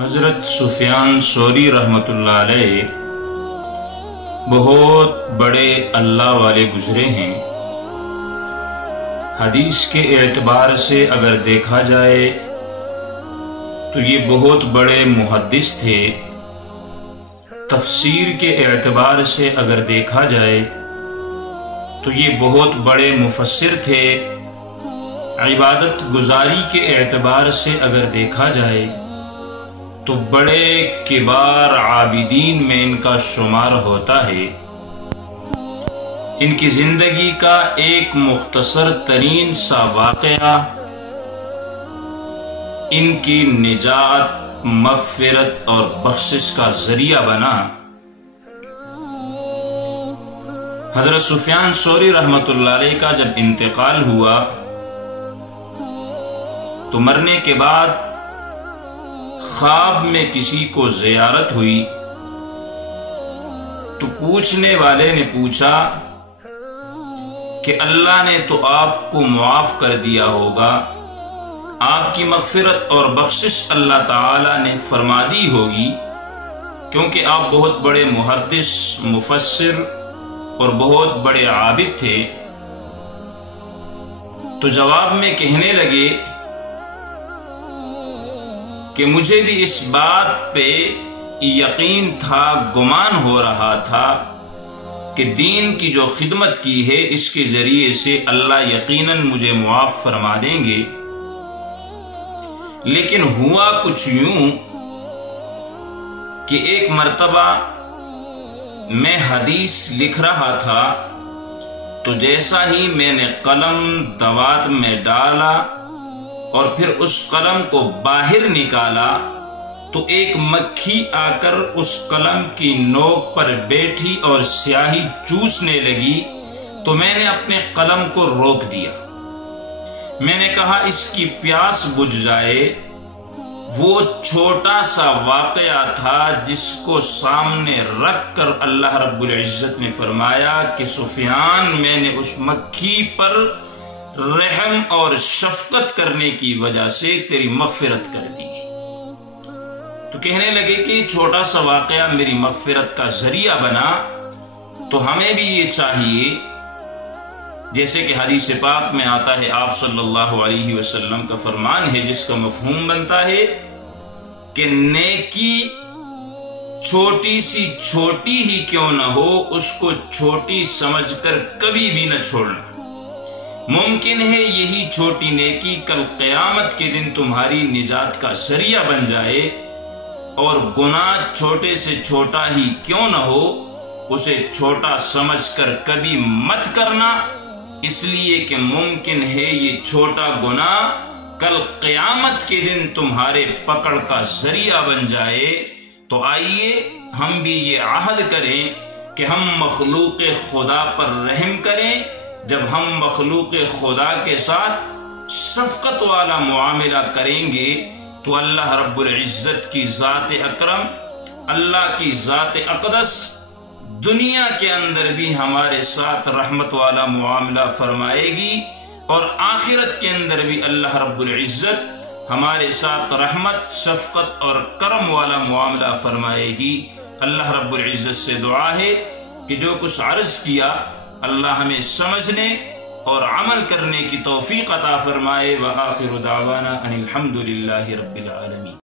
حضرت سفیان ثوری رحمۃ اللہ علیہ بہت بڑے اللہ والے گزرے ہیں۔ حدیث کے اعتبار سے اگر دیکھا جائے تو یہ بہت بڑے محدث تھے۔ تفسیر کے اعتبار سے اگر دیکھا جائے تو یہ بہت بڑے مفسر تھے۔ عبادت گزاری کے اعتبار سے اگر دیکھا جائے تو بڑے کبار عابدین میں ان کا شمار ہوتا ہے۔ ان کی زندگی کا ایک مختصر ترین سا واقعہ ان کی نجات، مغفرت اور بخشش کا ذریعہ بنا۔ حضرت سفیان ثوری رحمۃ اللہ علیہ کا جب انتقال ہوا تو مرنے کے بعد خواب میں کسی کو زیارت ہوئی تو پوچھنے والے نے پوچھا کہ اللہ نے تو آپ کو معاف کر دیا ہوگا، آپ کی مغفرت اور بخشش اللہ تعالی نے فرما دی ہوگی، کیونکہ آپ بہت بڑے محدث، مفسر اور بہت بڑے عابد تھے۔ تو جواب میں کہنے لگے کہ مجھے بھی اس بات پہ یقین تھا، گمان ہو رہا تھا کہ دین کی جو خدمت کی ہے اس کے ذریعے سے اللہ یقیناً مجھے معاف فرما دیں گے، لیکن ہوا کچھ یوں کہ ایک مرتبہ میں حدیث لکھ رہا تھا تو جیسا ہی میں نے قلم دوات میں ڈالا اور پھر اس قلم کو باہر نکالا تو ایک مکھی آ کر اس قلم کی نوک پر بیٹھی اور سیاہی چوسنے لگی، تو میں نے اپنے قلم کو روک دیا۔ میں نے کہا اس کی پیاس بجھ جائے۔ وہ چھوٹا سا واقعہ تھا جس کو سامنے رکھ کر اللہ رب العزت نے فرمایا کہ سفیان، میں نے اس مکھی پر رحم اور شفقت کرنے کی وجہ سے تیری مغفرت کر دی۔ تو کہنے لگے کہ یہ چھوٹا سا واقعہ میری مغفرت کا ذریعہ بنا، تو ہمیں بھی یہ چاہیے، جیسے کہ حدیث پاک میں آتا ہے، آپ صلی اللہ علیہ وسلم کا فرمان ہے جس کا مفہوم بنتا ہے کہ نیکی چھوٹی سی چھوٹی ہی کیوں نہ ہو، اس کو چھوٹی سمجھ کر کبھی بھی نہ چھوڑنا۔ ممکن ہے یہی چھوٹی نیکی کل قیامت کے دن تمہاری نجات کا ذریعہ بن جائے، اور گناہ چھوٹے سے چھوٹا ہی کیوں نہ ہو اسے چھوٹا سمجھ کر کبھی مت کرنا، اس لیے کہ ممکن ہے یہ چھوٹا گناہ کل قیامت کے دن تمہارے پکڑ کا ذریعہ بن جائے۔ تو آئیے ہم بھی یہ عہد کریں کہ ہم مخلوق خدا پر رحم کریں۔ جب ہم مخلوق خدا کے ساتھ شفقت والا معاملہ کریں گے تو اللہ رب العزت کی ذات اکرم، اللہ کی ذات اقدس دنیا کے اندر بھی ہمارے ساتھ رحمت والا معاملہ فرمائے گی، اور آخرت کے اندر بھی اللہ رب العزت ہمارے ساتھ رحمت، شفقت اور کرم والا معاملہ فرمائے گی۔ اللہ رب العزت سے دعا ہے کہ جو کچھ عرض کیا اللہ ہمیں سمجھنے اور عمل کرنے کی توفیق عطا فرمائے۔ وآخر دعوانا ان الحمد للہ رب العالمین۔